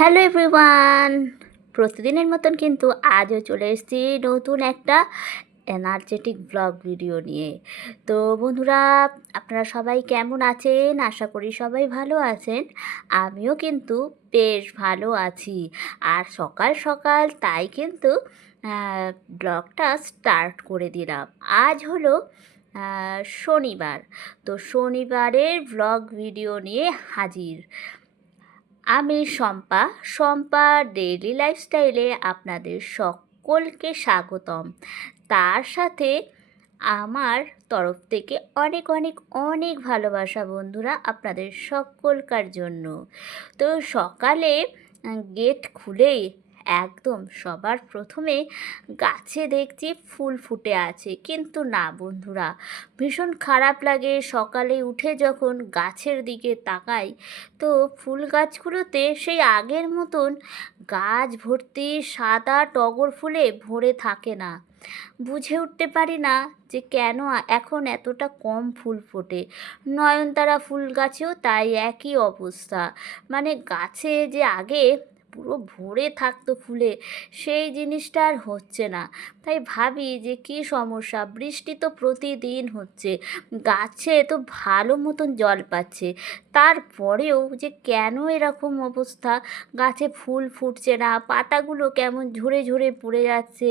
Hello everyone, প্রতিদিনের মতন কিন্তু আজও চলে এসেছি নতুন একটা এনার্জেটিক ব্লগ ভিডিও নিয়ে। তো বন্ধুরা, আপনারা সবাই কেমন আছেন? আশা করি সবাই ভালো আছেন। আমিও কিন্তু বেশ ভালো আছি। আর সকাল সকাল তাই কিন্তু ব্লগটা স্টার্ট করে দিলাম। আজ হলো শনিবার। তো শনিবারের ব্লগ ভিডিও নিয়ে হাজির আমি শম্পা ডেইলি লাইফস্টাইলে আপনাদের সকলকে স্বাগতম। তার সাথে আমার তরফ থেকে অনেক অনেক অনেক ভালোবাসা বন্ধুরা আপনাদের সকলকার জন্য। তো সকালে গেট খুলেই একদম সবার প্রথমে গাছে দেখছি ফুল ফুটে আছে, কিন্তু না বন্ধুরা, ভীষণ খারাপ লাগে সকালে উঠে যখন গাছের দিকে তাকাই তো ফুল গাছগুলোতে সেই আগের মতন গাছ ভর্তি সাদা টগর ফুলে ভরে থাকে না। বুঝে উঠতে পারি না যে কেন এখন এতটা কম ফুল ফোটে। নয়নতারা ফুল গাছেও তাই একই অবস্থা, মানে গাছে যে আগে পুরো ভরে থাকতো ফুলে, সেই জিনিসটা আর হচ্ছে না। তাই ভাবি যে কী সমস্যা, বৃষ্টি তো প্রতিদিন হচ্ছে, গাছে তো ভালো মতন জল পাচ্ছে, তারপরেও যে কেন এরকম অবস্থা, গাছে ফুল ফুটছে না, পাতাগুলো কেমন ঝরে ঝরে পড়ে যাচ্ছে,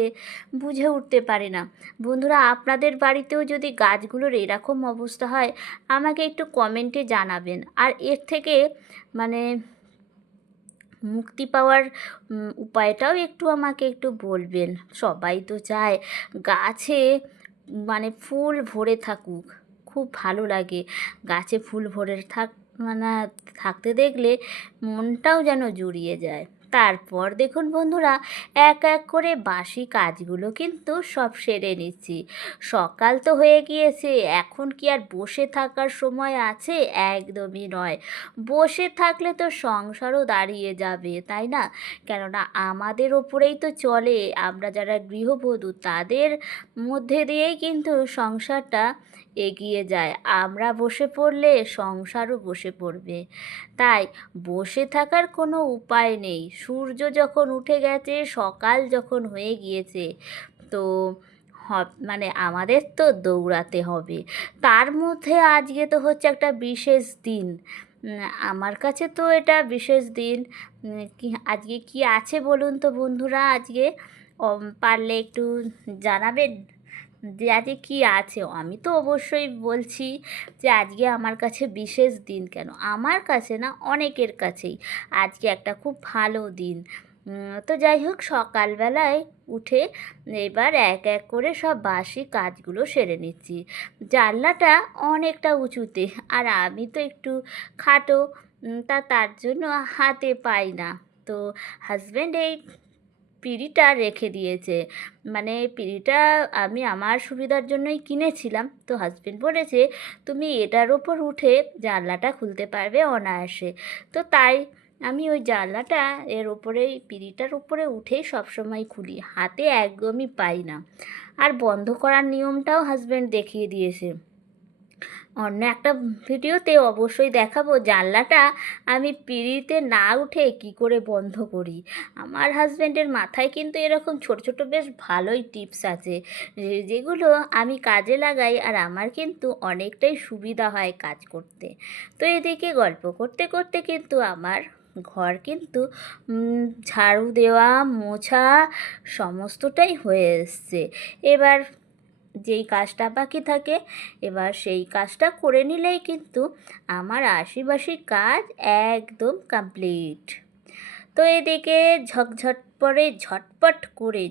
বুঝে উঠতে পারি না। বন্ধুরা, আপনাদের বাড়িতেও যদি গাছগুলোর এরকম অবস্থা হয় আমাকে একটু কমেন্টে জানাবেন। আর এর থেকে মানে মুক্তি পাওয়ার উপায়টাও একটু আমাকে একটু বলবেন। সবাই তো চায় গাছে মানে ফুল ভরে থাকুক, খুব ভালো লাগে গাছে ফুল ভরে মানে থাকতে দেখলে মনটাও যেন জুড়িয়ে যায়। তারপর দেখুন বন্ধুরা, এক এক করে বাসি কাজগুলো কিন্তু সব সেরে নিচ্ছি। সকাল তো হয়ে গিয়েছে, এখন কি আর বসে থাকার সময় আছে? একদমই নয়। বসে থাকলে তো সংসারও দাঁড়িয়ে যাবে, তাই না? কেননা আমাদের ওপরেই তো চলে, আমরা যারা গৃহবধূ তাদের মধ্যে দিয়েই কিন্তু সংসারটা এগিয়ে যায়। আমরা বসে পড়লে সংসারও বসে পড়বে। তাই বসে থাকার কোনো উপায় নেই। সূর্য যখন উঠে গেছে, সকাল যখন হয়ে গিয়েছে, তো মানে আমাদের তো দৌড়াতে হবে। তার মধ্যে আজকে তো হচ্ছে একটা বিশেষ দিন। আমার কাছে তো এটা বিশেষ দিন। কি আজকে কি আছে বলুন তো বন্ধুরা? আজকে পারলে একটু জানাবেন যে আজকে কী আছে। আমি তো অবশ্যই বলছি যে আজকে আমার কাছে বিশেষ দিন। কেন আমার কাছে না, অনেকের কাছেই আজকে একটা খুব ভালো দিন। তো যাই হোক, সকালবেলায় উঠে এবার এক এক করে সব বাসি কাজগুলো সেরে নিচ্ছি। জানলাটা অনেকটা উঁচুতে, আর আমি তো একটু খাটো, তার জন্য হাতে পাই না। তো হাজব্যান্ড এই পিঁড়িটা রেখে দিয়েছে। মানে পিঁড়িটা আমি আমার সুবিধার জন্যই কিনেছিলাম। তো হাজব্যান্ড বলেছে তুমি এটার ওপর উঠে জানলাটা খুলতে পারবে অনায়াসে। তো তাই আমি ওই জানলাটা এর ওপরেই, পিঁড়িটার উপরে উঠেই সবসময় খুলি, হাতে একদমই পাই না। আর বন্ধ করার নিয়মটাও হাজব্যান্ড দেখিয়ে দিয়েছে। অন্য একটা ভিডিওতে অবশ্যই দেখাবো জানলাটা আমি পিঁড়িতে না উঠে কি করে বন্ধ করি। আমার হাজব্যান্ডের মাথায় কিন্তু এরকম ছোট ছোট বেশ ভালোই টিপস আছে, যেগুলো আমি কাজে লাগাই, আর আমার কিন্তু অনেকটাই সুবিধা হয় কাজ করতে। তো এদিকে গল্প করতে করতে কিন্তু আমার ঘর কিন্তু ঝাড়ু দেওয়া, মোছা সমস্তটাই হয়ে এসছে। এবার যেই কাজটা বাকি থাকে, এবার সেই কাজটা করে নিলেই কিন্তু আমার আশিবাসি কাজ একদম কমপ্লিট। তো এদিকে ঝটপট করে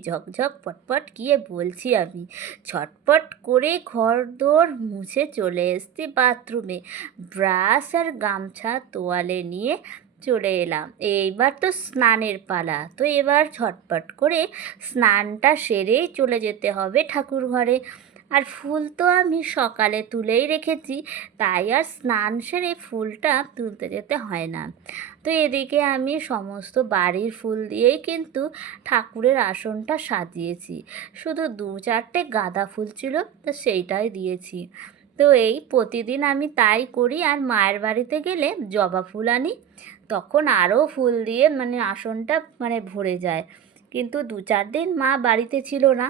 ঝকঝক পটপট গিয়ে বলছি আমি, ঝটপট করে ঘরদোর মুছে চলে এসেছি বাথরুমে, ব্রাশ আর গামছা তোয়ালে নিয়ে চলে এলাম। এইবার তো স্নানের পালা। তো এবার ঝটপট করে স্নানটা সেরেই চলে যেতে হবে ঠাকুর ঘরে। আর ফুল তো আমি সকালে তুলেই রেখেছি, তাই আর স্নান সেরে ফুলটা তুলতে যেতে হয় না। তো এদিকে আমি সমস্ত বাড়ির ফুল দিয়েই কিন্তু ঠাকুরের আসনটা সাজিয়েছি। শুধু 2-4টে গাঁদা ফুল ছিল, তো সেইটাই দিয়েছি। তো এই প্রতিদিন আমি তাই করি। আর মায়ের বাড়িতে গেলে জবা ফুল আনি, তখন আরও ফুল দিয়ে মানে আসনটা মানে ভরে যায়। কিন্তু 2-4 দিন মা বাড়িতে ছিল না,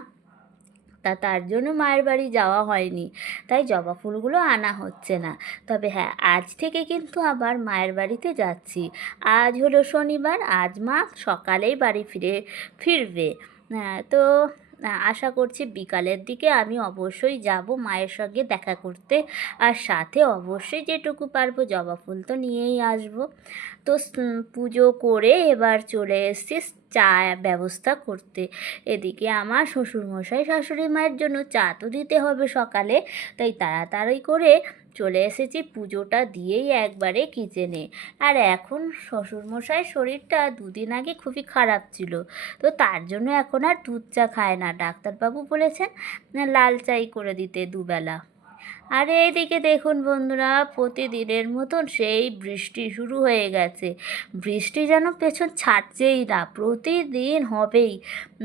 তার জন্য মায়ের বাড়ি যাওয়া হয়নি, তাই জবা ফুলগুলো আনা হচ্ছে না। তবে হ্যাঁ, আজ থেকে কিন্তু আবার মায়ের বাড়িতে যাচ্ছি। আজ হলো শনিবার, আজ মা সকালেই বাড়ি ফিরবে। তো আশা করছি বিকালের দিকে আমি অবশ্যই যাব মায়ের সঙ্গে দেখা করতে, আর সাথে অবশ্যই যেটুকু পারবো জবা ফুল তো নিয়েই আসবো। তো পুজো করে এবার চলে এসেছি চা ব্যবস্থা করতে। এদিকে আমার শ্বশুরমশাই শাশুড়ি মায়ের জন্য চা তো দিতে হবে সকালে, তাই তাড়াতাড়ি করে চলে এসেছি পুজোটা দিয়েই একবারে কিচেনে। আর এখন শ্বশুরমশাইয়ের শরীরটা 2 দিন আগে খুবই খারাপ ছিল, তো তার জন্য এখন আর দুধ চা খায় না। ডাক্তারবাবু বলেছেন লাল চাই করে দিতে দুবেলা। আর এইদিকে দেখুন বন্ধুরা, প্রতিদিনের মতন সেই বৃষ্টি শুরু হয়ে গেছে। বৃষ্টি যেন পেছন ছাড়ছেই না, প্রতিদিন হবেই।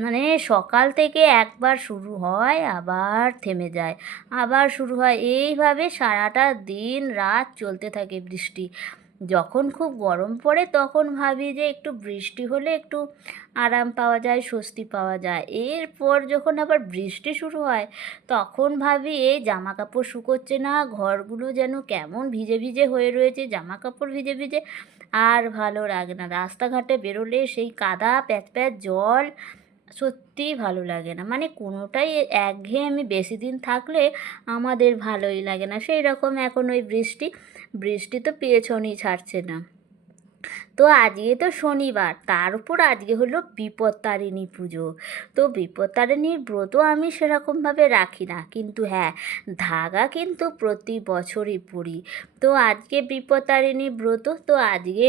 মানে সকাল থেকে একবার শুরু হয়, আবার থেমে যায়, আবার শুরু হয়, এইভাবে সারাটা দিন রাত চলতে থাকে বৃষ্টি। যখন খুব গরম পড়ে তখন ভাবি যে একটু বৃষ্টি হলে একটু আরাম পাওয়া যায়, স্বস্তি পাওয়া যায়। এরপর যখন আবার বৃষ্টি শুরু হয় তখন ভাবি এই জামা কাপড় শুকোচ্ছে না, ঘরগুলো যেন কেমন ভিজে ভিজে হয়ে রয়েছে, জামা কাপড় ভিজে ভিজে, আর ভালো লাগে না। রাস্তাঘাটে বেরোলে সেই কাদা প্যাচ প্যাচ জল, সত্যিই ভালো লাগে না। মানে কোনোটাই একঘেয়েমি বেশি দিন থাকলে আমাদের ভালোই লাগে না। সেই রকম এখন ওই বৃষ্টি, বৃষ্টি তো পেছনই ছাড়ছে না। তো আজকে তো শনিবার, তার উপর আজকে হলো বিপত্তারিণী পুজো। তো বিপত্তারিণীর ব্রত আমি সেরকমভাবে রাখি না, কিন্তু হ্যাঁ, ধাগা কিন্তু প্রতি বছরই পড়ি। তো আজকে বিপত্তারিণী ব্রত, তো আজকে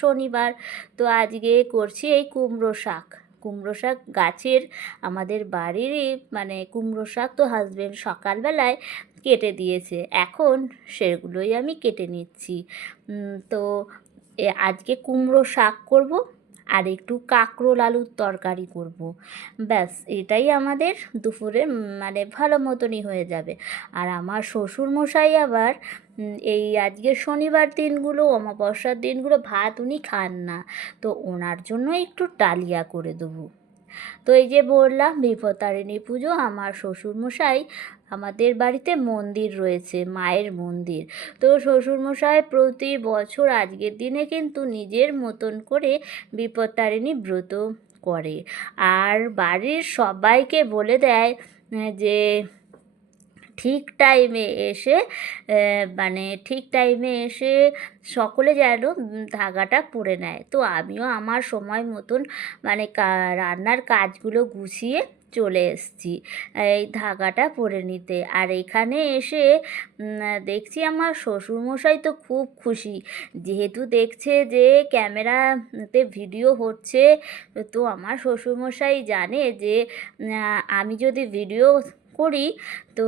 শনিবার, তো আজকে করছি এই কুমড়ো শাক। কুমড়ো শাক গাছের, আমাদের বাড়িরই মানে কুমড়ো শাক, তো হাজবেন্ড সকালবেলায় কেটে দিয়েছে, এখন সেগুলোই আমি কেটে নিচ্ছি। তো আজকে কুমড়ো শাক করব, আর একটু কাঁকরোল আলুর তরকারি করব। ব্যাস এটাই আমাদের দুপুরে মানে ভালো মতনই হয়ে যাবে। আর আমার শ্বশুরমশাই আবার এই আজকে শনিবার দিনগুলো, অমাবস্যার দিনগুলো ভাত উনি খান না, তো ওনার জন্য একটু ডালিয়া করে দেবো। তো এই যে বললাম বিপত্তারিণী পুজো, আমার শ্বশুরমশাই, আমাদের বাড়িতে মন্দির রয়েছে, মায়ের মন্দির। তো শ্বশুরমশাই প্রতি বছর আজকের দিনে কিন্তু নিজের মতন করে বিপত্তারিণী ব্রত করে, আর বাড়ির সবাইকে বলে দেয় যে ঠিক টাইমে এসে মানে ঠিক টাইমে এসে সকলে যেন ধাগাটা পরে নেয়। তো আমিও আমার সময় মতন মানে রান্নার কাজগুলো গুছিয়ে চলে এসেছি এই ধাগাটা পরে নিতে। আর এখানে এসে দেখছি আমার শ্বশুরমশাই তো খুব খুশি, যেহেতু দেখছে যে ক্যামেরাতে ভিডিও হচ্ছে। তো আমার শ্বশুরমশাই জানে যে আমি যদি ভিডিও করি, তো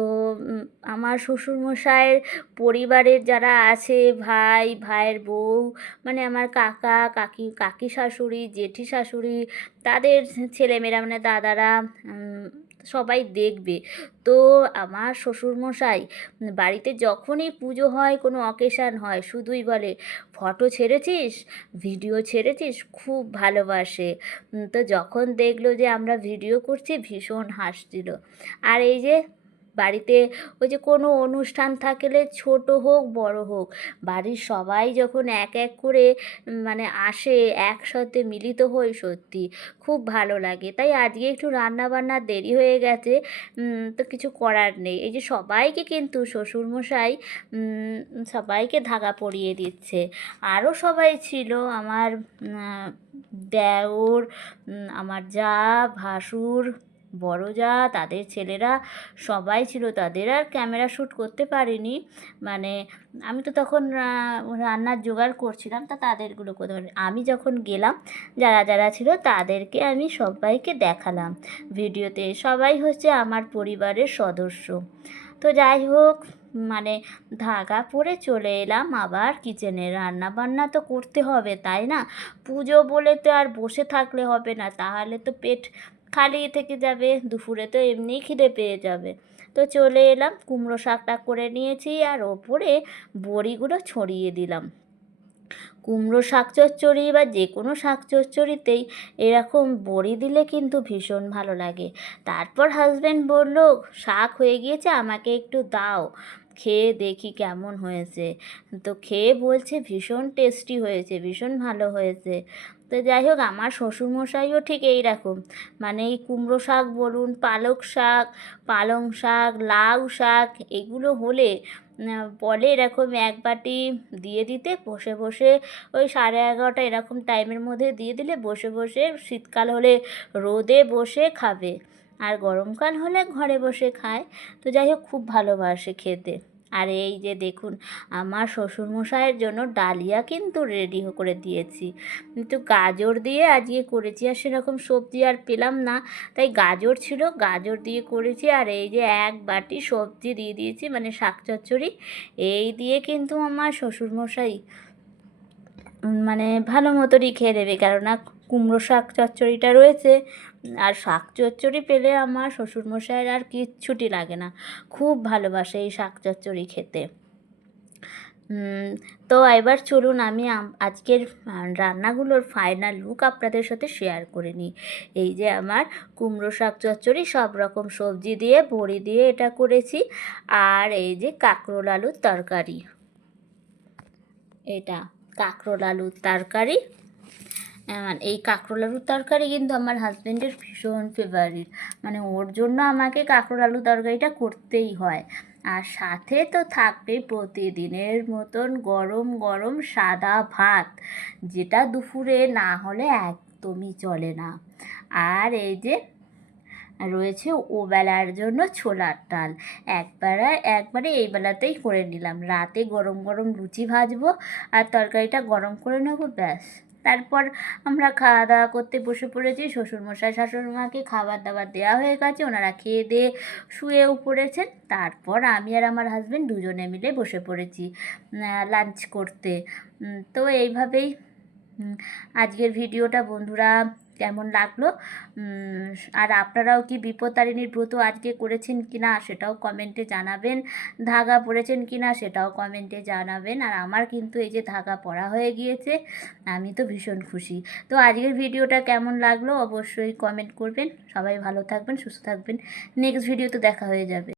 আমার শ্বশুরমশাইয়ের পরিবারের যারা আছে, ভাই, ভাইয়ের বউ, মানে আমার কাকা কাকি, কাকি শাশুড়ি, জেঠি শাশুড়ি, তাদের ছেলেমেয়েরা মানে দাদারা, সবাই দেখবে। তো আমার শ্বশুরমশাই বাড়িতে যখনই পুজো হয়, কোনো অকেশান হয়, শুধুই বলে ফটো ছেড়েছিস, ভিডিও ছেড়েছিস, খুব ভালোবাসে। তো যখন দেখলো যে আমরা ভিডিও করছি ভীষণ হাসছিল। আর এই যে বাড়িতে ওই যে কোনো অনুষ্ঠান থাকলে, ছোট হোক বড় হোক, বাড়ির সবাই যখন এক এক করে মানে আসে, একসাথে মিলিত হই, সত্যি খুব ভালো লাগে। তাই আজকে একটু রান্না বান্নার দেরি হয়ে গেছে, তো কিছু করার নেই। এই যে সবাইকে কিন্তু শ্বশুরমশাই সবাইকে ধাগা পরিয়ে দিচ্ছে। আরও সবাই ছিল, আমার দেওর, আমার যা, ভাসুর, বড় যা, তাদের ছেলেরা সবাই ছিল। তাদের আর ক্যামেরা শ্যুট করতে পারিনি, মানে আমি তো তখন রান্নার জোগাড় করছিলাম, তা তাদেরগুলো করতে পারিনি। আমি যখন গেলাম, যারা যারা ছিল তাদেরকে আমি সবাইকে দেখালাম ভিডিওতে। সবাই হচ্ছে আমার পরিবারের সদস্য। তো যাই হোক, মানে ধাগা পরে চলে এলাম আবার কিচেনে। রান্না বান্না তো করতে হবে, তাই না? পুজো বলে তো আর বসে থাকলে হবে না, তাহলে তো পেট খালি থেকে যাবে, দুপুরে তো এমনিই খিদে পেয়ে যাবে। তো চলে এলাম, কুমড়ো শাকটা করে নিয়েছি, আর ওপরে বড়িগুলো ছড়িয়ে দিলাম। কুমড়ো শাক চচ্চড়ি বা যে কোনো শাক চচ্চড়িতেই এরকম বড়ি দিলে কিন্তু ভীষণ ভালো লাগে। তারপর হাজব্যান্ড বলল, শাক হয়ে গিয়েছে, আমাকে একটু দাও, খেয়ে দেখি কেমন হয়েছে। তো খেয়ে বলছে ভীষণ টেস্টি হয়েছে, ভীষণ ভালো হয়েছে। তো যাই হোক, আমার শ্বশুরমশাইও ঠিক এই রকম, মানে এই কুমড়ো শাক বলুন, পালং শাক, পালং শাক, লাউ শাক, এগুলো হলে বলে এরকম এক বাটি দিয়ে দিতে, বসে বসে ওই 11:30 এরকম টাইমের মধ্যে দিয়ে দিলে বসে বসে, শীতকাল হলে রোদে বসে খাবে, আর গরমকাল হলে ঘরে বসে খায়। তো যাই হোক, খুব ভালোবাসে খেতে। আর এই যে দেখুন, আমার শ্বশুরমশাইয়ের জন্য ডালিয়া কিন্তু রেডি করে দিয়েছি, কিন্তু গাজর দিয়ে আজকে করেছি, আর সেরকম সবজি আর পেলাম না, তাই গাজর ছিল, গাজর দিয়ে করেছি। আর এই যে এক বাটি সবজি দিয়ে দিয়েছি, মানে শাক চচ্চড়ি, এই দিয়ে কিন্তু আমার শ্বশুরমশাই মানে ভালো মতনই খেয়ে নেবে, কেননা কুমড়ো শাক চচ্চড়িটা রয়েছে। আর শাক চচ্চড়ি পেলে আমার শ্বশুরমশাইয়ের আর কিচ্ছুটি লাগে না, খুব ভালোবাসে এই শাক চচ্চড়ি খেতে। তো এবার চলুন আমি আজকের রান্নাগুলোর ফাইনাল লুক আপনাদের সাথে শেয়ার করে নিই। এই যে আমার কুমড়ো শাক চচ্চড়ি, সব রকম সবজি দিয়ে বড়ি দিয়ে এটা করেছি। আর এই যে কাঁকরোল আলুর তরকারি, এটা কাঁকরোল আলুর তরকারি। এই কাঁকরোল আলুর তরকারি কিন্তু আমার হাজব্যান্ডের ভীষণ ফেভারিট, মানে ওর জন্য আমাকে কাঁকরোল আলু তরকারিটা করতেই হয়। আর সাথে তো থাকবেই প্রতিদিনের মতন গরম গরম সাদা ভাত, যেটা দুপুরে না হলে একদমই চলে না। আর এই যে রয়েছে ওবেলার জন্য ছোলার ডাল, একবারে এই বেলাতেই করে নিলাম, রাতে গরম গরম লুচি ভাজবো আর তরকারিটা গরম করে নেবো, ব্যাস। তারপর আমরা খাওয়া দাওয়া করতে বসে পড়েছি। শ্বশুরমশাই শাশুড়িমাকে খাবার দাবার দেওয়া হয়ে গেছে, ওনারা খেয়ে দিয়ে শুয়েও পড়েছেন। তারপর আমি আর আমার হাজব্যান্ড দুজনে মিলে বসে পড়েছি লাঞ্চ করতে। তো এইভাবেই আজকের ভিডিওটা বন্ধুরা কেমন লাগলো, আর আপনারাও কি বিপত্তারিণীর ব্রত আজকে করেছেন কিনা সেটাও কমেন্টে জানাবেন, ধাগা পড়েছেন কিনা সেটাও কমেন্টে জানাবেন। আর আমার কিন্তু এই যে ধাগা পড়া হয়ে গিয়েছে, আমি তো ভীষণ খুশি। তো আজকের ভিডিওটা কেমন লাগলো অবশ্যই কমেন্ট করবেন। সবাই ভালো থাকবেন, সুস্থ থাকবেন, নেক্সট ভিডিওতে দেখা হয়ে যাবে।